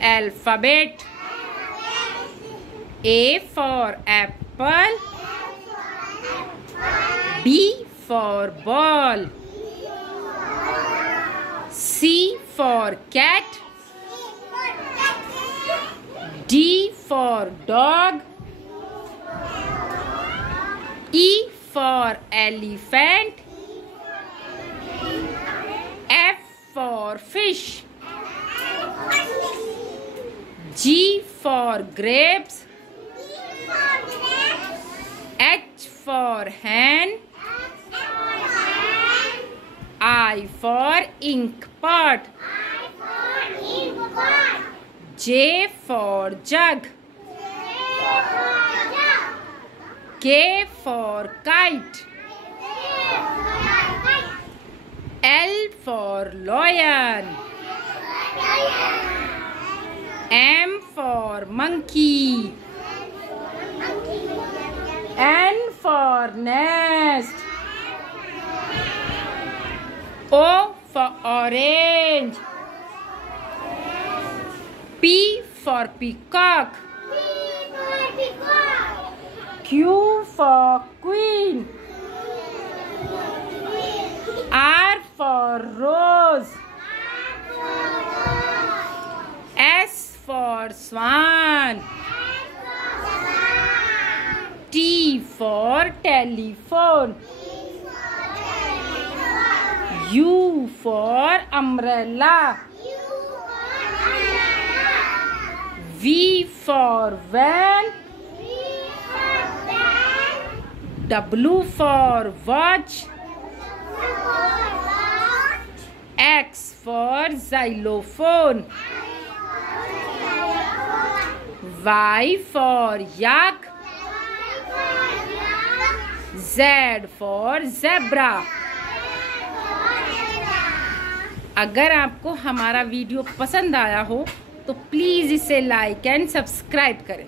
Alphabet. A for apple. B for ball. C for cat. D for dog. E for elephant. F for fish. G for grapes. H for hen. I for ink pot. J for jug. K for kite. L for lion. M for monkey. N for nest. O for orange. P for peacock. Q for queen. R for rose. S for swan. T for telephone. U for umbrella. V for van. W for watch. X for xylophone. Y for yak. Z for zebra. अगर आपको हमारा video पसंद आया हो तो please इसे like and subscribe करें।